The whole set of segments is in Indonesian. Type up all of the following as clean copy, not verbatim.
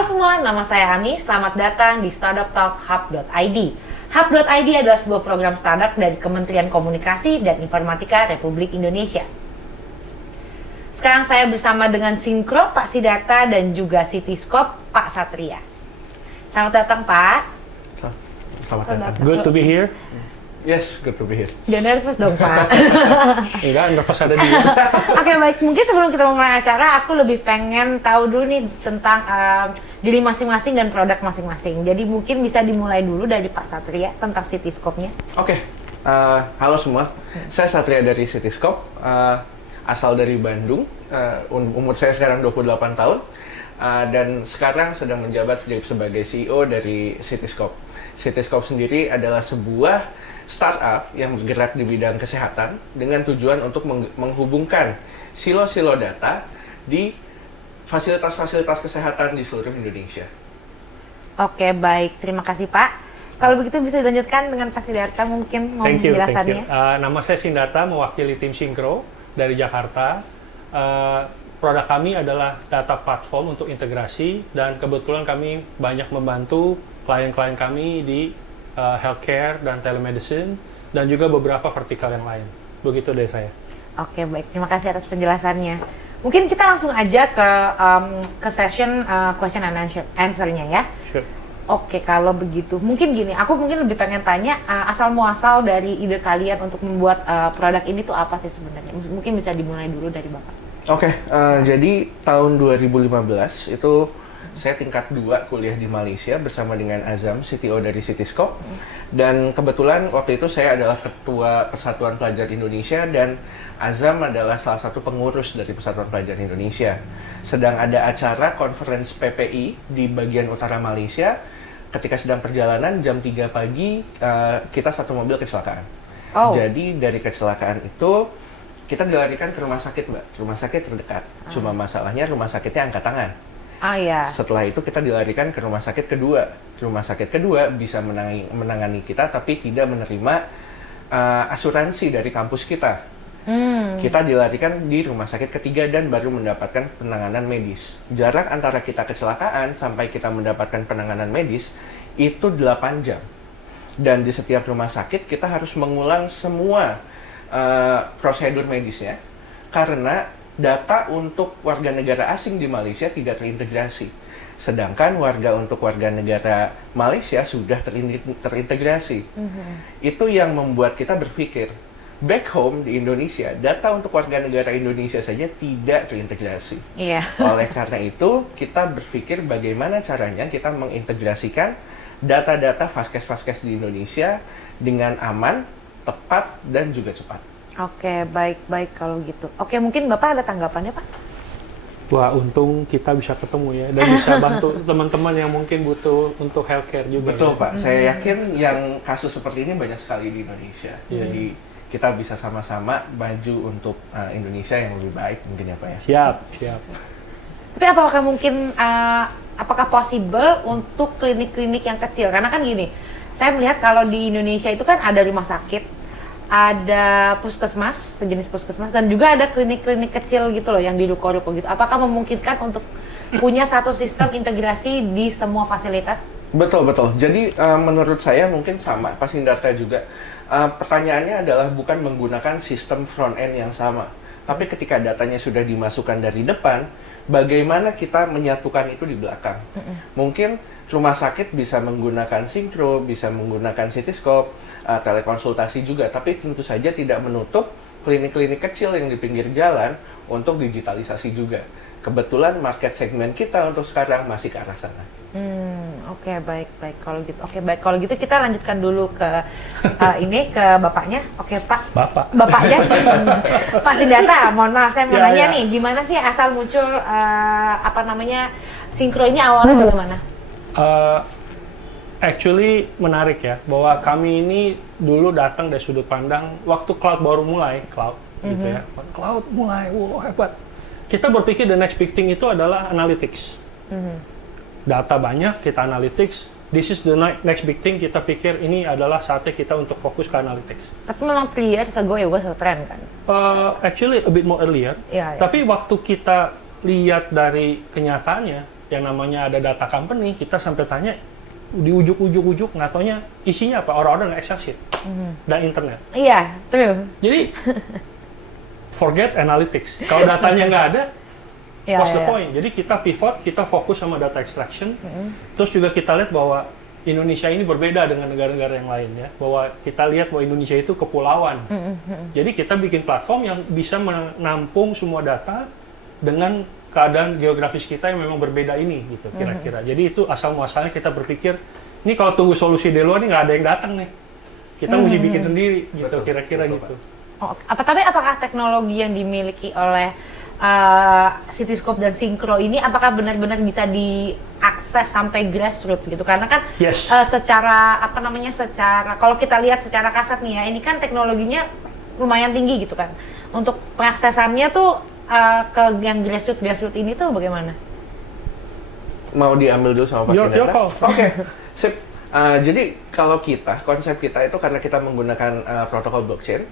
Halo semua, nama saya Ami. Selamat datang di Startup Talk Hub.id. Hub.id adalah sebuah program startup dari Kementerian Komunikasi dan Informatika Republik Indonesia. Sekarang saya bersama dengan Syncro, Pak Sidarta, dan juga Cityscope, Pak Satria. Selamat datang, Pak. Selamat datang. Good to be here. Yes, good to be here. Jangan nervous dong, Pak. Enggak, nervous ada dia. Oke, baik. Mungkin sebelum kita mulai acara, aku lebih pengen tahu dulu nih tentang diri masing-masing dan produk masing-masing. Jadi mungkin bisa dimulai dulu dari Pak Satria tentang Cityscope-nya. Oke, halo semua. Saya Satria dari Cityscope, asal dari Bandung. Umur saya sekarang 28 tahun. Dan sekarang sedang menjabat sebagai CEO dari Cityscope. Cityscope sendiri adalah sebuah startup yang bergerak di bidang kesehatan dengan tujuan untuk menghubungkan silo-silo data di fasilitas-fasilitas kesehatan di seluruh Indonesia. Oke, baik. Terima kasih, Pak. Kalau begitu bisa dilanjutkan dengan Pak Sidarta mungkin mau penjelasannya. Nama saya Sidarta, mewakili tim Syncro dari Jakarta. Produk kami adalah data platform untuk integrasi dan kebetulan kami banyak membantu klien-klien kami di healthcare dan telemedicine dan juga beberapa vertikal yang lain. Begitu dari saya. Oke, baik. Terima kasih atas penjelasannya. Mungkin kita langsung aja ke session question and answer-nya ya. Sure. Oke, kalau begitu. Mungkin gini, aku mungkin lebih pengen tanya asal-muasal dari ide kalian untuk membuat produk ini tuh apa sih sebenarnya? Mungkin bisa dimulai dulu dari Bapak. Oke, jadi tahun 2015 itu saya tingkat 2 kuliah di Malaysia bersama dengan Azam, CTO dari Cityscope. Dan kebetulan waktu itu saya adalah Ketua Persatuan Pelajar Indonesia dan Azam adalah salah satu pengurus dari Persatuan Pelajar Indonesia. Sedang ada acara conference PPI di bagian utara Malaysia. Ketika sedang perjalanan jam 3 pagi, kita satu mobil kecelakaan. Oh. Jadi dari kecelakaan itu kita dilarikan ke rumah sakit, Mbak. Rumah sakit terdekat. Cuma masalahnya rumah sakitnya angkat tangan. Ya. Setelah itu kita dilarikan ke rumah sakit kedua. Rumah sakit kedua bisa menangani kita, tapi tidak menerima asuransi dari kampus kita. Kita dilarikan di rumah sakit ketiga dan baru mendapatkan penanganan medis. Jarak antara kita kecelakaan sampai kita mendapatkan penanganan medis itu 8 jam. Dan di setiap rumah sakit kita harus mengulang semua prosedur medisnya karena data untuk warga negara asing di Malaysia tidak terintegrasi. Sedangkan untuk warga negara Malaysia sudah terintegrasi. Itu yang membuat kita berpikir, back home di Indonesia, data untuk warga negara Indonesia saja tidak terintegrasi. Iya. Oleh karena itu, kita berpikir bagaimana caranya kita mengintegrasikan data-data vaskes-vaskes di Indonesia dengan aman, tepat, dan juga cepat. Oke, baik kalau gitu. Oke, mungkin Bapak ada tanggapannya, Pak? Wah, untung kita bisa ketemu ya dan bisa bantu teman-teman yang mungkin butuh untuk healthcare juga. Betul, ya. Pak. Saya yakin yang kasus seperti ini banyak sekali di Indonesia. Jadi kita bisa sama-sama maju untuk Indonesia yang lebih baik mungkin ya, Pak ya. Siap. Tapi apakah mungkin apakah possible untuk klinik-klinik yang kecil? Karena kan gini, saya melihat kalau di Indonesia itu kan ada rumah sakit, ada puskesmas, sejenis puskesmas, dan juga ada klinik-klinik kecil gitu loh yang di ruko-ruko gitu. Apakah memungkinkan untuk punya satu sistem integrasi di semua fasilitas? Betul. Jadi menurut saya mungkin sama, Pak Sidarta juga. Pertanyaannya adalah bukan menggunakan sistem front end yang sama, tapi ketika datanya sudah dimasukkan dari depan, bagaimana kita menyatukan itu di belakang. Mungkin rumah sakit bisa menggunakan Syncro, bisa menggunakan Cityscope, telekonsultasi juga, tapi tentu saja tidak menutup klinik-klinik kecil yang di pinggir jalan untuk digitalisasi juga. Kebetulan market segmen kita untuk sekarang masih ke arah sana. Oke, baik kalau gitu. Oke, baik kalau gitu kita lanjutkan dulu ke ke Bapaknya. Oke, Pak. Bapaknya. Pak Sidarta, mohon maaf saya mau nanya nih, gimana sih asal muncul Syncro ini awalnya bagaimana? Actually menarik ya, bahwa kami ini dulu datang dari sudut pandang waktu cloud baru mulai, gitu ya. Cloud mulai, wow hebat. Kita berpikir the next big thing itu adalah analytics. Data banyak, kita analytics. This is the next big thing, kita pikir ini adalah saatnya kita untuk fokus ke analytics. Tapi memang 3 years ago ya was a trend kan? Actually a bit more earlier. Ya. Tapi waktu kita lihat dari kenyataannya, yang namanya ada data company, kita sampai tanya di ujuk-ujuk nggak taunya isinya apa, orang-orang nggak Excel sheet dan internet. Iya, true. Jadi forget analytics. Kalau datanya nggak ada, Ya, what's the ya. point? Jadi kita pivot, kita fokus sama data extraction. Terus juga kita lihat bahwa Indonesia ini berbeda dengan negara-negara yang lain ya. Bahwa kita lihat bahwa Indonesia itu kepulauan. Jadi kita bikin platform yang bisa menampung semua data dengan keadaan geografis kita yang memang berbeda ini gitu kira-kira. Jadi itu asal muasalnya kita berpikir, ini kalau tunggu solusi di luar nih nggak ada yang datang nih. Kita mesti bikin sendiri gitu Betul, kira-kira betul, gitu. Oh, apakah teknologi yang dimiliki oleh Cityscope dan Syncro ini apakah benar-benar bisa diakses sampai grassroots gitu? Karena kan Yes. secara kalau kita lihat secara kasat nih ya, ini kan teknologinya lumayan tinggi gitu kan. Untuk pengaksesannya tuh ke yang grassroots ini tuh bagaimana? Mau diambil dulu sama Pak Your Sindeta? call. Oke, sip. Jadi kalau konsep kita itu karena kita menggunakan protokol blockchain,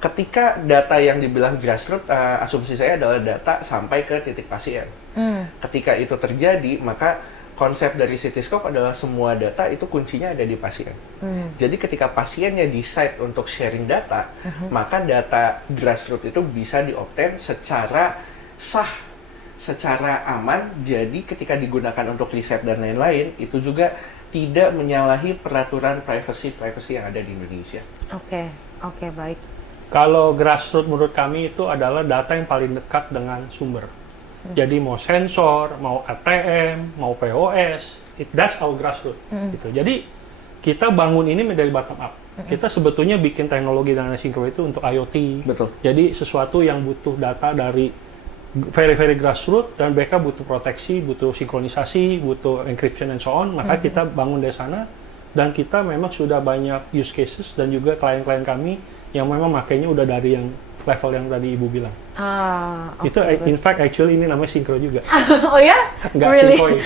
ketika data yang dibilang grassroots, asumsi saya adalah data sampai ke titik pasien. Ketika itu terjadi, maka konsep dari Cityscope adalah semua data itu kuncinya ada di pasien. Jadi ketika pasiennya decide untuk sharing data, maka data grassroots itu bisa diobtain secara sah, secara aman. Jadi ketika digunakan untuk riset dan lain-lain, itu juga tidak menyalahi peraturan privacy yang ada di Indonesia. Oke, baik. Kalau grassroots menurut kami itu adalah data yang paling dekat dengan sumber. Jadi mau sensor, mau ATM, mau POS, that's our grassroots. Gitu. Jadi kita bangun ini dari bottom up. Kita sebetulnya bikin teknologi Dana Syncro itu untuk IoT. Betul. Jadi sesuatu yang butuh data dari very grassroots dan mereka butuh proteksi, butuh sinkronisasi, butuh encryption and so on. Maka kita bangun dari sana dan kita memang sudah banyak use cases dan juga klien-klien kami yang memang makainya udah dari yang level yang tadi Ibu bilang. Okay, Itu in fact actually ini namanya Syncro juga. Oh ya? Nggak Really? Syncro.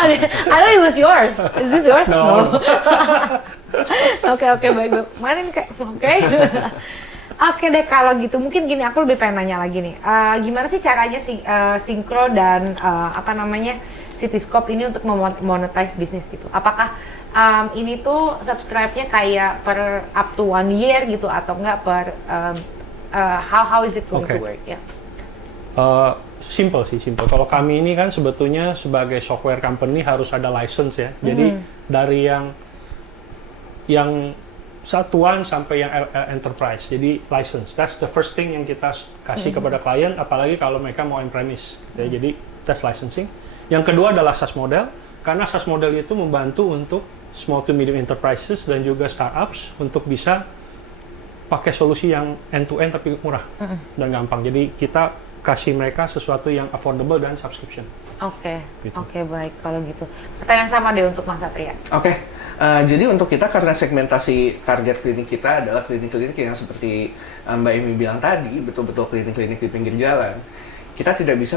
I thought it was yours. Is this yours? No. Oke, baik. Kemarin kayak oke. Oke deh, kalau gitu mungkin gini, aku lebih pengen nanya lagi nih. Gimana sih caranya Syncro dan Cityscope ini untuk monetize bisnis gitu? Apakah ini tuh subscribe-nya kayak per up to 1 year gitu atau enggak per how is it going to work ya? Simple. Kalau kami ini kan sebetulnya sebagai software company harus ada license ya. Jadi dari yang satuan sampai yang enterprise. Jadi license. That's the first thing yang kita kasih kepada klien, apalagi kalau mereka mau on-premise. Jadi that's licensing. Yang kedua adalah SaaS model, karena SaaS model itu membantu untuk small to medium enterprises dan juga startups untuk bisa pakai solusi yang end-to-end tapi murah dan gampang. Jadi kita kasih mereka sesuatu yang affordable dan subscription. Oke, Gitu. Baik kalau gitu. Pertanyaan sama deh untuk Mas Satria. Oke, jadi untuk kita karena segmentasi target klinik kita adalah klinik-klinik yang seperti Mbak Emi bilang tadi, betul-betul klinik-klinik di pinggir jalan, kita tidak bisa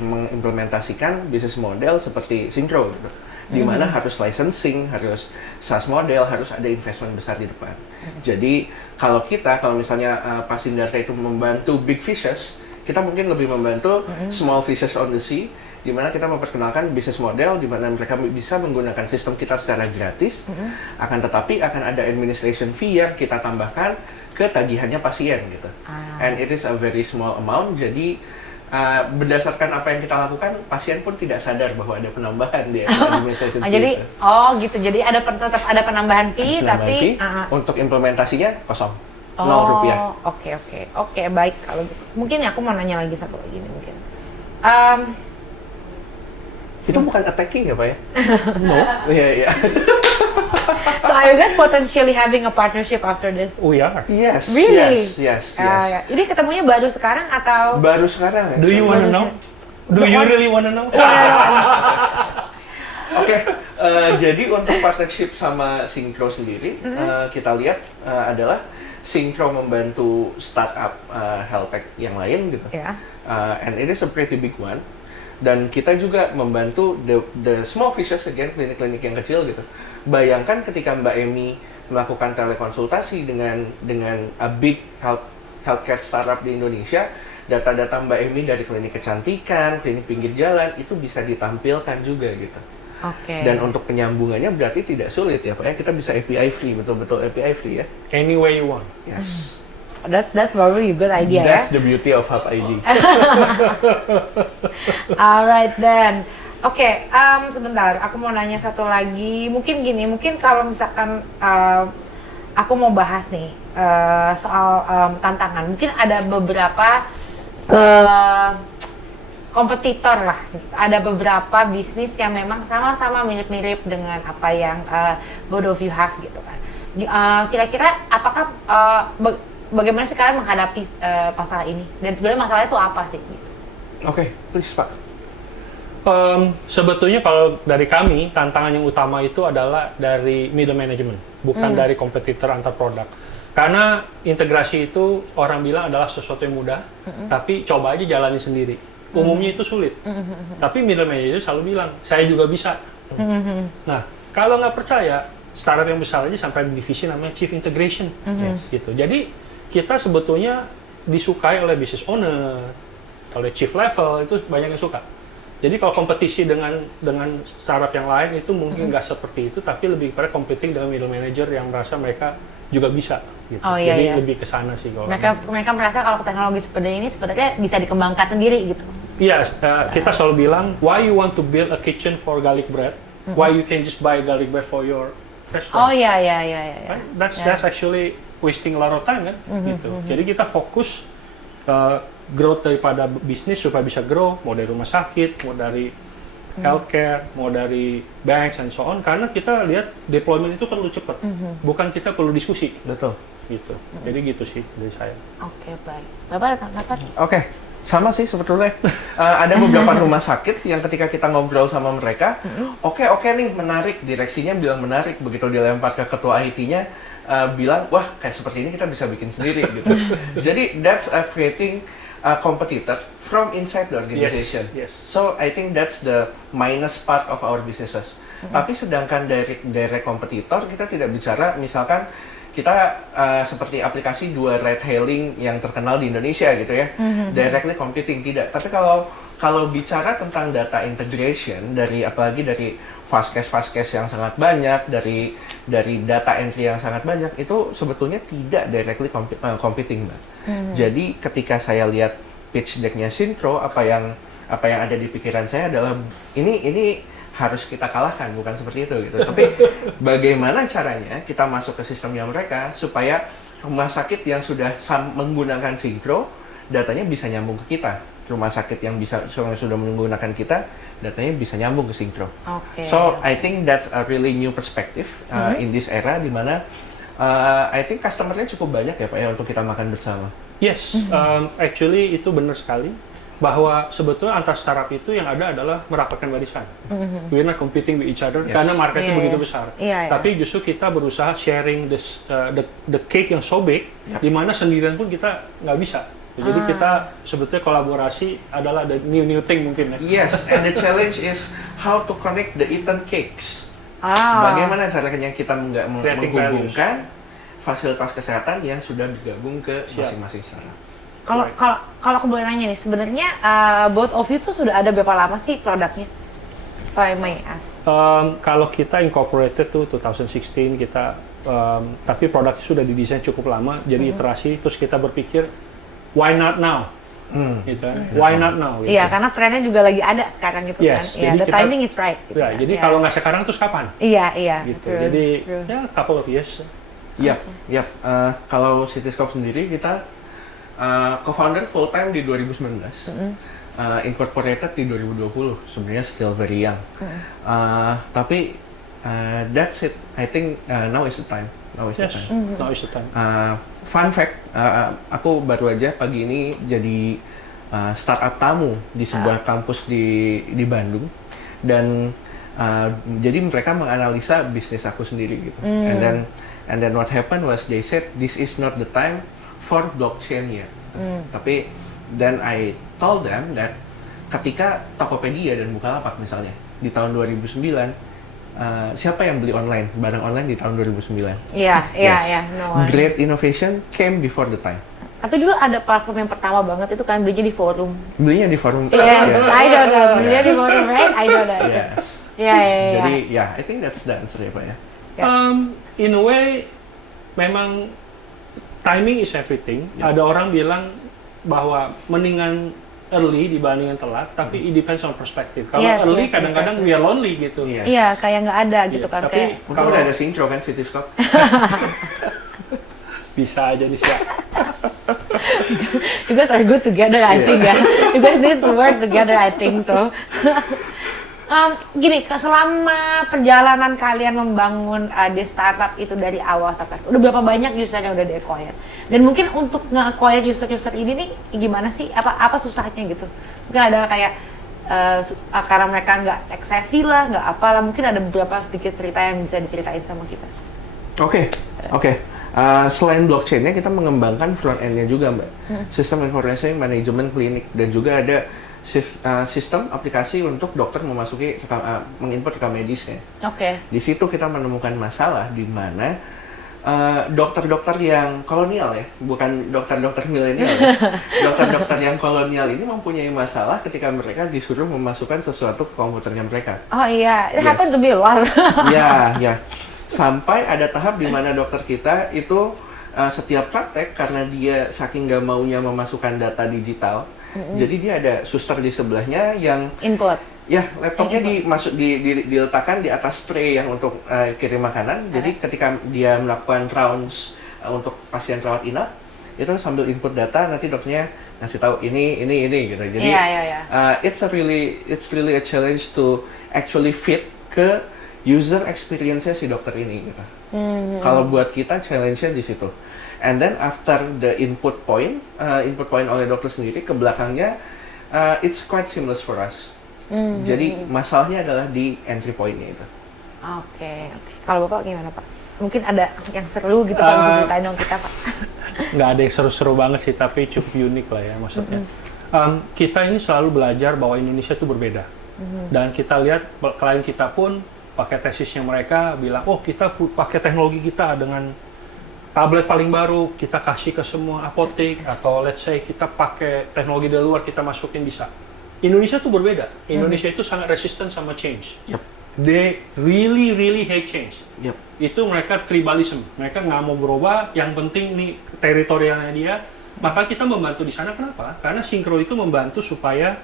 mengimplementasikan bisnis model seperti Syncro, gitu. Di mana harus licensing, harus SaaS model, harus ada investment besar di depan. Jadi kalau misalnya Pak Sindeta itu membantu big fishes, kita mungkin lebih membantu small fishes on the sea, di mana kita memperkenalkan bisnis model di mana mereka bisa menggunakan sistem kita secara gratis, akan tetapi akan ada administration fee yang kita tambahkan ke tagihannya pasien gitu. And it is a very small amount, jadi berdasarkan apa yang kita lakukan, pasien pun tidak sadar bahwa ada penambahan di administration fee. Jadi, gitu. Jadi tetap ada penambahan fee, tapi untuk implementasinya kosong. Oh, 0 rupiah. Oke, baik kalau gitu. Mungkin aku mau nanya lagi satu lagi nih mungkin. Itu bukan attacking ya Pak ya? No. Iya. So are you guys potentially having a partnership after this? We are. Yes. Really? Yes. Ya. Ini ketemunya baru sekarang atau? Baru sekarang. Do you wanna know? Do you really wanna know? Oke, jadi untuk partnership sama Syncro sendiri, kita lihat adalah Syncro membantu startup health tech yang lain gitu. Ya. And it is a pretty big one. Dan kita juga membantu the small fishes, again, klinik-klinik yang kecil gitu. Bayangkan ketika Mbak Emi melakukan telekonsultasi dengan a big healthcare startup di Indonesia, data-data Mbak Emi dari klinik kecantikan, klinik pinggir jalan itu bisa ditampilkan juga gitu. Oke. Dan untuk penyambungannya berarti tidak sulit ya Pak ya, kita bisa API free, betul-betul API free ya. Any way you want. Yes. That's probably a good idea That's ya. the beauty of Hub ID. Alright then. Oke, sebentar. Aku mau nanya satu lagi. Mungkin gini, mungkin kalau misalkan aku mau bahas nih soal tantangan. Mungkin ada beberapa kompetitor lah. Ada beberapa bisnis yang memang sama-sama mirip-mirip dengan apa yang both of you have gitu kan. Kira-kira apakah bagaimana sih kalian menghadapi masalah ini? Dan sebenarnya masalahnya itu apa sih? Gitu. Oke, please Pak. Sebetulnya kalau dari kami, tantangan yang utama itu adalah dari middle management, bukan dari kompetitor antar produk. Karena integrasi itu orang bilang adalah sesuatu yang mudah, tapi coba aja jalani sendiri. Umumnya itu sulit. Tapi middle manager selalu bilang, saya juga bisa. Nah, kalau nggak percaya, startup yang besar aja sampai divisi namanya Chief Integration. Gitu. Jadi, kita sebetulnya disukai oleh business owner, oleh chief level, itu banyak yang suka. Jadi kalau kompetisi dengan startup yang lain itu mungkin nggak seperti itu, tapi lebih pada competing dengan middle manager yang merasa mereka juga bisa. Gitu. Oh, iya, Jadi iya. lebih ke sana sih kalau Mereka merasa kalau teknologi seperti ini sebenarnya bisa dikembangkan sendiri gitu. Iya, kita selalu bilang, why you want to build a kitchen for garlic bread? Why you can just buy garlic bread for your restaurant? Oh iya. Right? That's actually wasting a lot of time kan, gitu. Jadi kita fokus growth daripada bisnis supaya bisa grow, mau dari rumah sakit, mau dari healthcare, mau dari banks and so on. Karena kita lihat deployment itu perlu cepat, bukan kita perlu diskusi. Betul. Gitu. Jadi gitu sih dari saya. Oke, baik. Bapak ada tanggapan? Oke, sama sih sebetulnya. Ada beberapa rumah sakit yang ketika kita ngobrol sama mereka, oke nih menarik, direksinya bilang menarik, begitu dilempar ke ketua IT-nya, bilang, wah kayak seperti ini kita bisa bikin sendiri gitu. Jadi that's creating a competitor from inside the organization. Yes. So I think that's the minus part of our businesses. Tapi sedangkan direct kompetitor kita tidak bicara, misalkan kita seperti aplikasi dua ride hailing yang terkenal di Indonesia gitu ya, directly competing tidak. Tapi kalau bicara tentang data integration dari apalagi dari fast case yang sangat banyak, dari data entry yang sangat banyak, itu sebetulnya tidak directly competing, Mbak. Jadi ketika saya lihat pitch deck-nya Synchro, apa yang ada di pikiran saya adalah ini harus kita kalahkan, bukan seperti itu gitu. Tapi bagaimana caranya kita masuk ke sistemnya mereka supaya rumah sakit yang sudah menggunakan Synchro datanya bisa nyambung ke kita. Rumah sakit yang sudah menggunakan kita, datanya bisa nyambung ke Synchro. Oke. So I think that's a really new perspective in this era, di mana I think customer-nya cukup banyak ya Pak ya untuk kita makan bersama. Yes, actually itu benar sekali bahwa sebetulnya antar startup itu yang ada adalah merapatkan barisan. We're not competing with each other karena marketnya begitu besar. Tapi justru kita berusaha sharing the cake yang so big, di mana sendirian pun kita nggak bisa. Jadi kita sebetulnya kolaborasi adalah the new thing mungkin ya. Yes, and the challenge is how to connect the eaten cakes. Bagaimana caranya kita menghubungkan fasilitas kesehatan yang sudah digabung ke masing-masing startup. Kalau aku boleh nanya nih, sebenarnya both of you tuh sudah ada berapa lama sih produknya? If I may ask. Kalau kita incorporated tuh 2016 kita, tapi produknya sudah didesain cukup lama, jadi iterasi. Terus kita berpikir, why not now? Gitu kan? Why not now? Gitu. Iya, karena trennya juga lagi ada sekarang gitu kan. Iya, the timing is right. Gitu ya, kan? jadi kalau nggak sekarang terus kapan? Iya. Gitu. Jadi ya couple of years. Iya. Kalau Cityscope sendiri kita co-founder full time di 2019, incorporated di 2020. Sebenarnya still very young. Tapi that's it. I think now is the time. Now is the time. Fun fact, aku baru aja pagi ini jadi startup tamu di sebuah kampus di Bandung, dan jadi mereka menganalisa bisnis aku sendiri gitu. And then what happened was they said this is not the time for blockchain yet. Tapi then I told them that ketika Tokopedia dan Bukalapak misalnya di tahun 2009, siapa yang beli barang online di tahun 2009? Iya. No worries. Great innovation came before the time. Tapi dulu ada platform yang pertama banget itu kan belinya di forum. Belinya di forum. Yes, Yes. I know that. Belinya di forum, right? I know that. Yes. Ya. Jadi ya, I think that's the answer ya Pak ya. In a way, memang timing is everything. Yeah. Ada orang bilang bahwa mendingan early dibandingkan telat, tapi it depends on perspective. Kalau Yes, early yes, kadang-kadang exactly. we are lonely gitu. Iya. Iya, kayak nggak ada gitu Iya, kan. tapi Kayak, Mungkin kalau udah ada Sintro kan Cityscope. bisa aja di siap. you guys are good together, I Iya. think ya. You guys need to work together, I think so. Gini, selama perjalanan kalian membangun di startup itu dari awal sampai udah berapa banyak user yang udah di-acquire? Dan mungkin untuk nge-acquire user-user ini nih gimana sih? Apa susahnya gitu? Mungkin ada kayak karena mereka nggak tech savvy lah, nggak apalah. Mungkin ada beberapa sedikit cerita yang bisa diceritain sama kita. Oke. Selain blockchain-nya, kita mengembangkan front end-nya juga, Mbak. Sistem informasi manajemen klinik, dan juga ada sistem aplikasi untuk dokter memasuki menginput rekam medisnya. Oke. Di situ kita menemukan masalah di mana dokter-dokter yang kolonial ya, bukan dokter-dokter milenial ya. Dokter-dokter yang kolonial ini mempunyai masalah ketika mereka disuruh memasukkan sesuatu ke komputernya mereka. Oh iya, it Yes. happened to be a lot. Ya. Sampai ada tahap di mana dokter kita itu setiap praktek, karena dia saking gak maunya memasukkan data digital, jadi dia ada suster di sebelahnya yang Input. ya laptopnya diletakkan di atas tray yang untuk kirim makanan. Jadi ketika dia melakukan rounds untuk pasien rawat inap, itu sambil input data, nanti dokternya ngasih tahu ini gitu. Jadi Iya. it's really a challenge to actually fit ke user experience-nya si dokter ini gitu. Kalau buat kita challenge-nya di situ. And then after the input point oleh dokter sendiri ke belakangnya, it's quite seamless for us. Jadi masalahnya adalah di entry point-nya itu. Oke. Kalau Bapak gimana Pak? Mungkin ada yang seru gitu Pak, bisa ceritain dong kita Pak. Nggak ada yang seru-seru banget sih, tapi cukup unik lah ya maksudnya. Kita ini selalu belajar bahwa Indonesia itu berbeda. Dan kita lihat klien kita pun pakai tesisnya mereka bilang, oh kita pakai teknologi kita dengan tablet paling baru, kita kasih ke semua apotek, atau let's say kita pakai teknologi dari luar, kita masukin bisa. Indonesia tuh berbeda. Indonesia itu sangat resistant sama change. Yep. They really hate change. Yep. Itu mereka tribalism. Mereka nggak mau berubah, yang penting nih teritorialnya dia. Maka kita membantu di sana, kenapa? Karena Syncro itu membantu supaya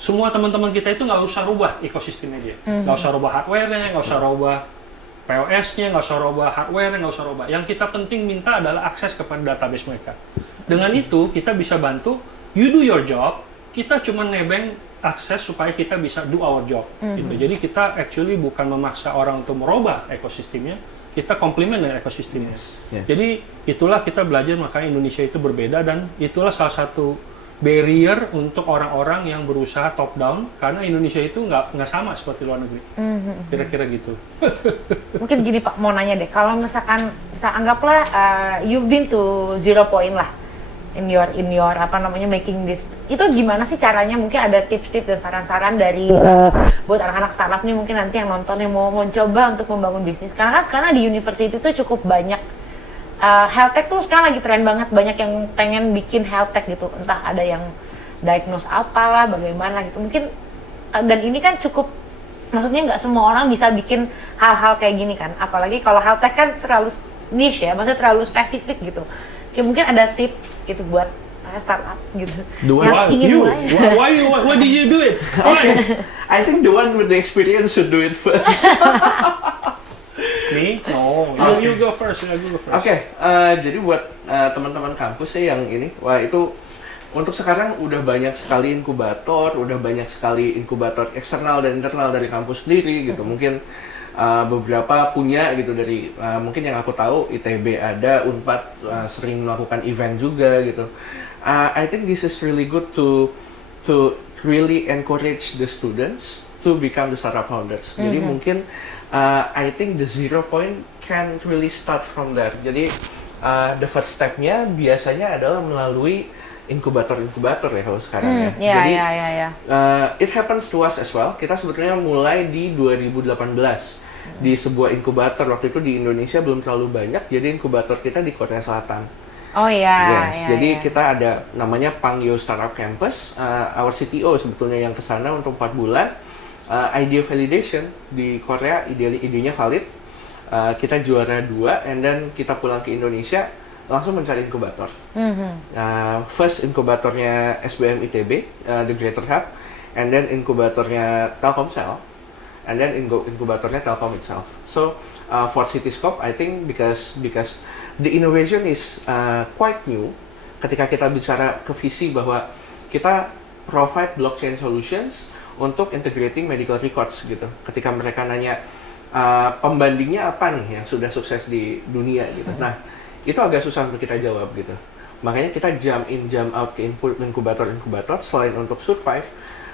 semua teman-teman kita itu nggak usah rubah ekosistemnya dia. Nggak usah rubah hardware-nya, nggak usah rubah POS-nya, nggak usah rubah hardware-nya, nggak usah rubah. Yang kita penting minta adalah akses kepada database mereka. Dengan itu, kita bisa bantu, you do your job, kita cuma nebeng akses supaya kita bisa do our job. Gitu. Jadi kita actually bukan memaksa orang untuk merubah ekosistemnya, kita komplement dengan ekosistemnya. Yes. Jadi itulah kita belajar, makanya Indonesia itu berbeda, dan itulah salah satu barrier untuk orang-orang yang berusaha top down, karena Indonesia itu nggak sama seperti luar negeri. Kira-kira gitu. Mungkin gini Pak, mau nanya deh, kalau misalkan anggaplah you've been to 0 point lah in your apa namanya making this, itu gimana sih caranya? Mungkin ada tips-tips dan saran-saran dari buat anak-anak startup nih, mungkin nanti yang nonton yang mau mencoba untuk membangun bisnis. Karena kan sekarang di university itu cukup banyak health tech tuh sekarang lagi tren banget, banyak yang pengen bikin health tech gitu, entah ada yang diagnose apalah, bagaimana gitu. Mungkin dan ini kan cukup, maksudnya nggak semua orang bisa bikin hal-hal kayak gini kan, apalagi kalau health tech kan terlalu niche ya, maksudnya terlalu spesifik gitu. Kayak mungkin ada tips gitu buat startup gitu yang ingin mulai. Why did you do it? I think the one with the experience should do it first. Me? No, you go first. Oke, jadi buat teman-teman kampus ya yang ini, wah itu untuk sekarang udah banyak sekali inkubator, eksternal dan internal dari kampus sendiri gitu. Mungkin beberapa punya gitu dari mungkin yang aku tahu ITB ada, Unpad sering melakukan event juga gitu. I think this is really good to really encourage the students to become the startup founders. Jadi mungkin I think the 0 point can really start from there. Jadi the first step-nya biasanya adalah melalui inkubator ya kalau sekarang ya. Jadi it happens to us as well. Kita sebetulnya mulai di 2018 di sebuah inkubator. Waktu itu di Indonesia belum terlalu banyak, jadi inkubator kita di Korea Selatan. Oh iya, Yes, iya, jadi iya. kita ada namanya Pangyo Startup Campus. Our CTO sebetulnya yang ke sana untuk 4 bulan. Idea validation di Korea, idenya valid. Kita juara 2, and then kita pulang ke Indonesia langsung mencari inkubator. First inkubatornya SBM ITB, the Greater Hub, and then inkubatornya Telkomsel, and then inkubatornya Telkom itself. So for Cityscope, I think because the innovation is quite new. Ketika kita bicara ke visi bahwa kita provide blockchain solutions untuk integrating medical records gitu. Ketika mereka nanya pembandingnya apa nih yang sudah sukses di dunia gitu. Nah, itu agak susah untuk kita jawab gitu. Makanya kita jump in, jump out ke inkubator-inkubator selain untuk survive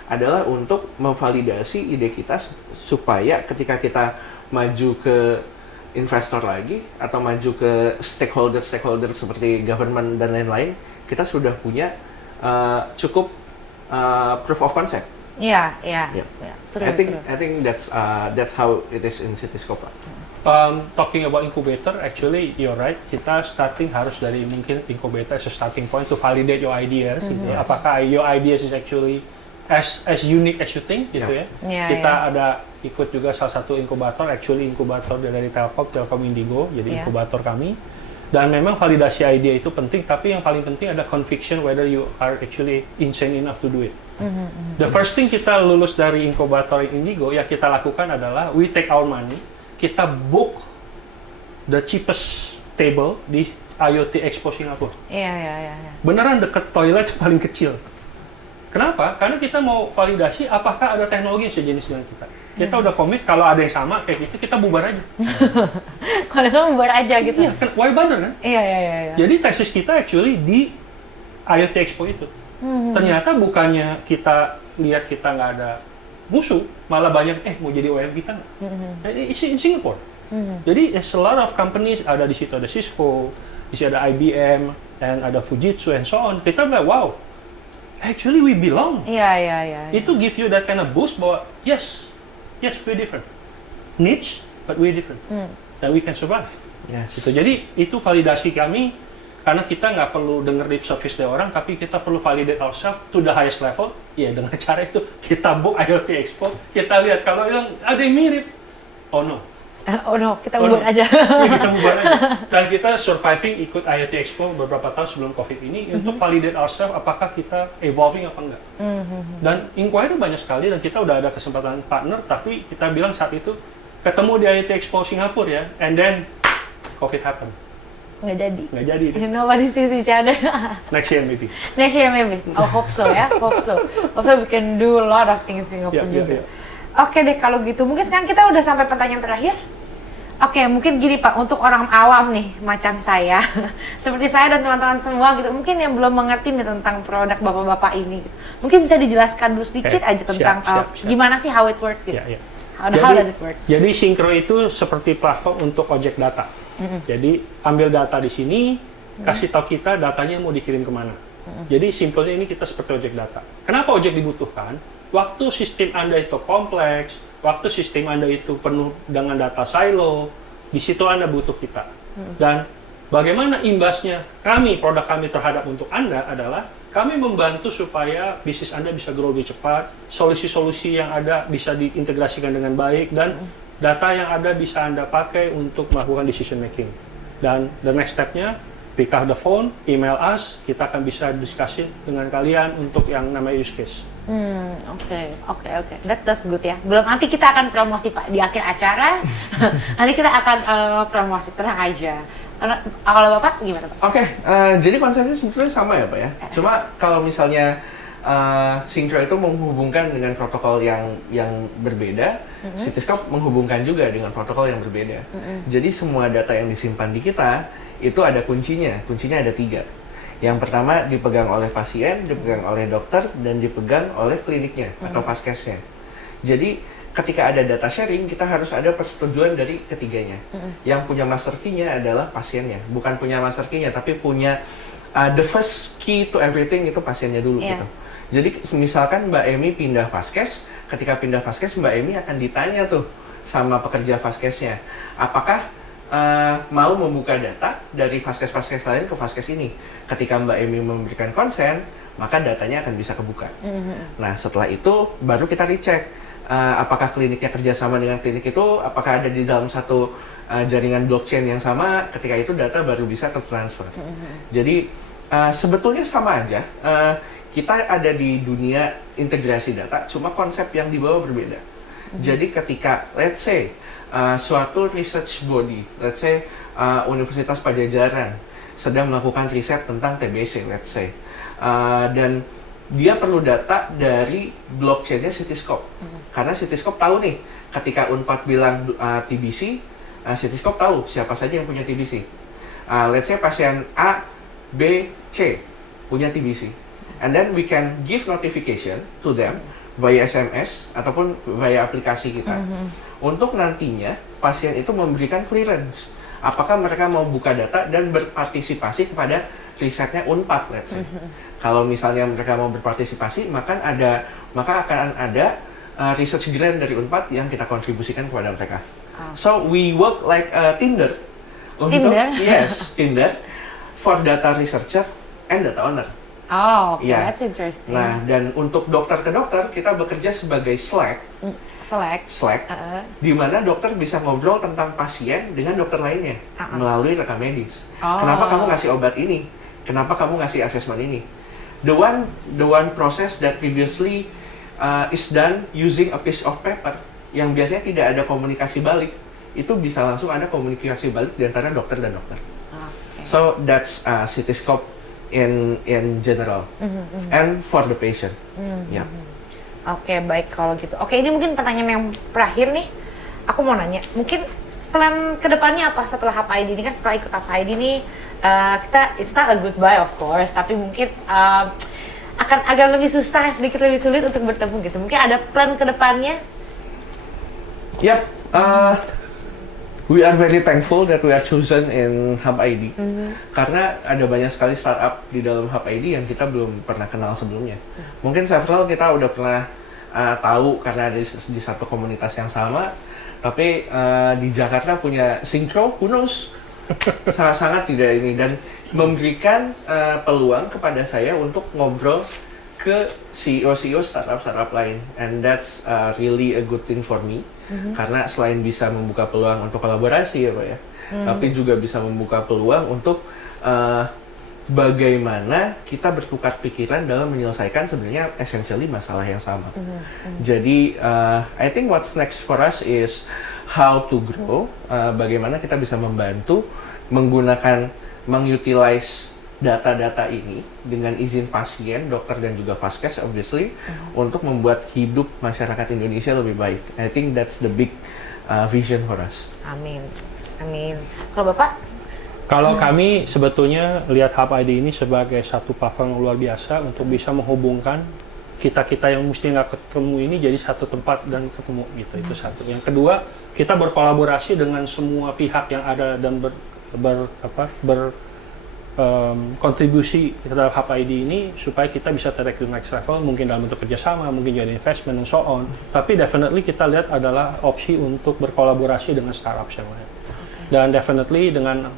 adalah untuk memvalidasi ide kita supaya ketika kita maju ke investor lagi atau maju ke stakeholder seperti government dan lain-lain, kita sudah punya cukup proof of concept. Iya. Yeah. True, I think that's how it is in Cityscope. Talking about incubator, actually you're right. Kita starting harus dari mungkin incubator as a starting point to validate your ideas. Gitu. Yes. Apakah your ideas is actually as unique as you think, gitu ya. Kita ada ikut juga salah satu inkubator, actually inkubator dari Telkom Indigo, jadi inkubator kami. Dan memang validasi ide itu penting, tapi yang paling penting ada conviction whether you are actually insane enough to do it. The first thing kita lulus dari inkubator Indigo, ya kita lakukan adalah we take our money, kita book the cheapest table di IoT Expo Singapura. Iya. Beneran deket toilet paling kecil. Kenapa? Karena kita mau validasi apakah ada teknologi yang sejenis dengan kita. Kita udah komit kalau ada yang sama kayak gitu, kita bubar aja. Kalau sama bubar aja gitu. Iya, why bother kan? Iya. Jadi tesis kita actually di IoT Expo itu. Ternyata bukannya kita lihat kita nggak ada musuh, malah banyak mau jadi OEM kita nggak? In Singapore. Jadi there's a lot of companies, ada di situ ada Cisco, di situ ada IBM, and ada Fujitsu and so on. Kita bilang wow, actually we belong. Iya. Itu give you that kind of boost bahwa yes we're different, niche but we're different, and we can survive. Yes. Gitu. Jadi itu validasi kami, karena kita nggak perlu denger lip service dari orang, tapi kita perlu validate ourselves to the highest level. Ya dengan cara itu kita book IoT Expo, kita lihat kalau bilang ada yang mirip, oh no, kita bubar aja. Ya, kita bubar aja. Dan kita surviving ikut IoT Expo beberapa tahun sebelum COVID ini untuk validate ourselves apakah kita evolving apa enggak. Dan inquiry banyak sekali dan kita udah ada kesempatan partner, tapi kita bilang saat itu ketemu di IoT Expo Singapura ya, and then COVID happen. Nggak jadi. Nobody sees each other. Next year maybe. Next year maybe. I hope so ya. Hope so we can do a lot of things in Singapore juga. Oke deh kalau gitu. Mungkin sekarang kita udah sampai pertanyaan terakhir. Oke, mungkin gini Pak, untuk orang awam nih, macam saya, seperti saya dan teman-teman semua gitu, mungkin yang belum mengerti nih tentang produk bapak-bapak ini, gitu. Mungkin bisa dijelaskan dulu sedikit aja tentang siap. gimana sih how it works gitu. Yeah. How does it work? Jadi Syncro itu seperti platform untuk objek data. Jadi ambil data di sini, kasih tahu kita datanya mau dikirim kemana. Jadi simpelnya ini kita seperti objek data. Kenapa objek dibutuhkan? Waktu sistem Anda itu kompleks, waktu sistem Anda itu penuh dengan data silo, di situ Anda butuh kita. Dan bagaimana imbasnya produk kami terhadap untuk Anda adalah kami membantu supaya bisnis Anda bisa grow lebih cepat, solusi-solusi yang ada bisa diintegrasikan dengan baik, dan data yang ada bisa Anda pakai untuk melakukan decision making. Dan the next step-nya, pick up the phone, email us, kita akan bisa diskusi dengan kalian untuk yang namanya use case. Oke. That's good ya. Belum, nanti kita akan promosi Pak di akhir acara. Nanti kita akan promosi, tenang aja. Kalau Bapak gimana Pak? Oke, jadi konsepnya sebetulnya sama ya Pak ya. Cuma kalau misalnya Syncro itu menghubungkan dengan protokol yang berbeda, Cityscope menghubungkan juga dengan protokol yang berbeda. Jadi semua data yang disimpan di kita itu ada kuncinya ada 3. Yang pertama dipegang oleh pasien, dipegang oleh dokter, dan dipegang oleh kliniknya atau vaskesnya. Jadi ketika ada data sharing, kita harus ada persetujuan dari ketiganya. Yang punya master key-nya adalah pasiennya, bukan punya master key-nya, tapi punya the first key to everything itu pasiennya dulu gitu. Jadi misalkan Mbak Emi pindah vaskes, ketika pindah vaskes Mbak Emi akan ditanya tuh sama pekerja vaskesnya, apakah mau membuka data dari vaskes-vaskes lain ke vaskes ini. Ketika Mbak Emi memberikan konsen, maka datanya akan bisa kebuka. Nah, setelah itu baru kita recheck apakah kliniknya kerjasama dengan klinik itu, apakah ada di dalam satu jaringan blockchain yang sama. Ketika itu data baru bisa tertransfer. Jadi sebetulnya sama aja. Kita ada di dunia integrasi data, cuma konsep yang dibawa berbeda. Jadi ketika, let's say, suatu research body, let's say Universitas Padjadjaran sedang melakukan riset tentang TBC, let's say, dan dia perlu data dari blockchain-nya Cityscope. Karena Cityscope tahu nih, ketika Unpad bilang TBC, Cityscope tahu siapa saja yang punya TBC. Let's say pasien A, B, C punya TBC. And then we can give notification to them via SMS ataupun via aplikasi kita. Untuk nantinya pasien itu memberikan clearance. Apakah mereka mau buka data dan berpartisipasi kepada risetnya Unpad, let's say. Kalau misalnya mereka mau berpartisipasi, maka akan ada research grant dari Unpad yang kita kontribusikan kepada mereka. So we work like Tinder. Tinder for data researcher and data owner. Oh, okay, that's interesting. Nah, dan untuk dokter ke dokter, kita bekerja sebagai Slack, di mana dokter bisa ngobrol tentang pasien dengan dokter lainnya melalui rekam medis. Kenapa kamu ngasih obat ini? Kenapa kamu ngasih asesmen ini? The one process that previously is done using a piece of paper, yang biasanya tidak ada komunikasi balik, itu bisa langsung ada komunikasi balik di antara dokter dan dokter. So that's Cityscope in general and for the patient. Oke, baik kalau gitu. Oke, ini mungkin pertanyaan yang terakhir nih. Aku mau nanya, mungkin plan kedepannya apa setelah HAP-ID ini? Kan setelah ikut HAP-ID ini it's not a goodbye of course, tapi mungkin akan agak lebih susah, sedikit lebih sulit untuk bertemu gitu. Mungkin ada plan kedepannya? Yep. We are very thankful that we are chosen in HAP-ID. Karena ada banyak sekali startup di dalam HAP-ID yang kita belum pernah kenal sebelumnya. Mungkin several kita udah pernah tahu karena ada di satu komunitas yang sama. Tapi di Jakarta punya Syncro, who knows? Sangat-sangat tidak ini. Dan memberikan peluang kepada saya untuk ngobrol ke CEO startup lain. And that's really a good thing for me. Karena selain bisa membuka peluang untuk kolaborasi ya Pak ya, tapi juga bisa membuka peluang untuk bagaimana kita bertukar pikiran dalam menyelesaikan sebenarnya essentially masalah yang sama. Jadi I think what's next for us is how to grow, bagaimana kita bisa membantu mengutilize data-data ini dengan izin pasien, dokter dan juga vaskes obviously untuk membuat hidup masyarakat Indonesia lebih baik. I think that's the big vision for us. Amin. Kalau Bapak? Kalau kami sebetulnya lihat HAP-ID ini sebagai satu platform yang luar biasa untuk bisa menghubungkan kita-kita yang mesti nggak ketemu ini jadi satu tempat dan ketemu gitu. Itu satu. Yang kedua, kita berkolaborasi dengan semua pihak yang ada dan kontribusi terhadap HAP-ID ini supaya kita bisa tarik ke next level, mungkin dalam bentuk kerjasama, mungkin jadi investment and so on. Tapi definitely kita lihat adalah opsi untuk berkolaborasi dengan startup yang lain. Dan definitely dengan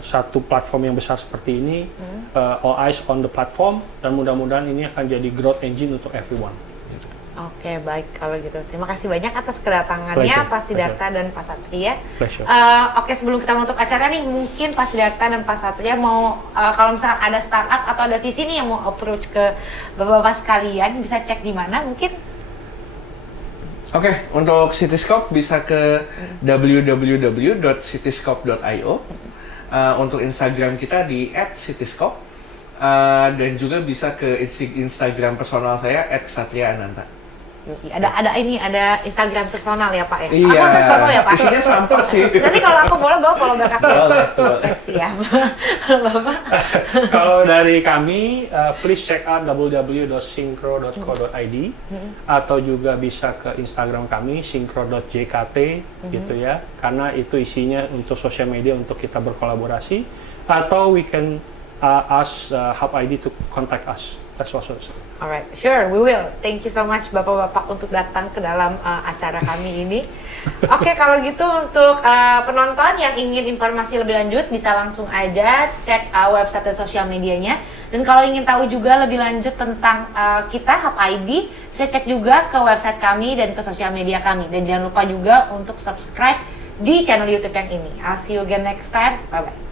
satu platform yang besar seperti ini, all eyes on the platform, dan mudah-mudahan ini akan jadi growth engine untuk everyone. Oke, baik kalau gitu. Terima kasih banyak atas kedatangannya Pak Siddhartha dan Pak Satria. Oke, sebelum kita menutup acara nih, mungkin Pak Siddhartha dan Pak Satria mau kalau misalkan ada startup atau ada visi nih yang mau approach ke Bapak-bapak sekalian, bisa cek di mana mungkin? Oke, untuk Cityscope bisa ke www.cityscope.io. Untuk Instagram kita di @cityscope. Dan juga bisa ke Instagram personal saya @ksatria_ananta. Ada Instagram personal ya Pak ya? Iya, aku follow ya Pak? Isinya sampah sih. Nanti kalau aku follow back aku. Boleh. Siap. Kalau Bapak? Kalau dari kami, please check out www.syncro.co.id atau juga bisa ke Instagram kami, syncro.jkt gitu ya, karena itu isinya untuk sosial media untuk kita berkolaborasi, atau we can ask HAP-ID to contact us. That's also. Alright, sure, we will. Thank you so much Bapak-bapak untuk datang ke dalam acara kami ini. Oke, kalau gitu untuk penonton yang ingin informasi lebih lanjut bisa langsung aja cek website dan sosial medianya. Dan kalau ingin tahu juga lebih lanjut tentang kita Hub ID, bisa cek juga ke website kami dan ke sosial media kami. Dan jangan lupa juga untuk subscribe di channel YouTube yang ini. I'll see you again next time. Bye bye.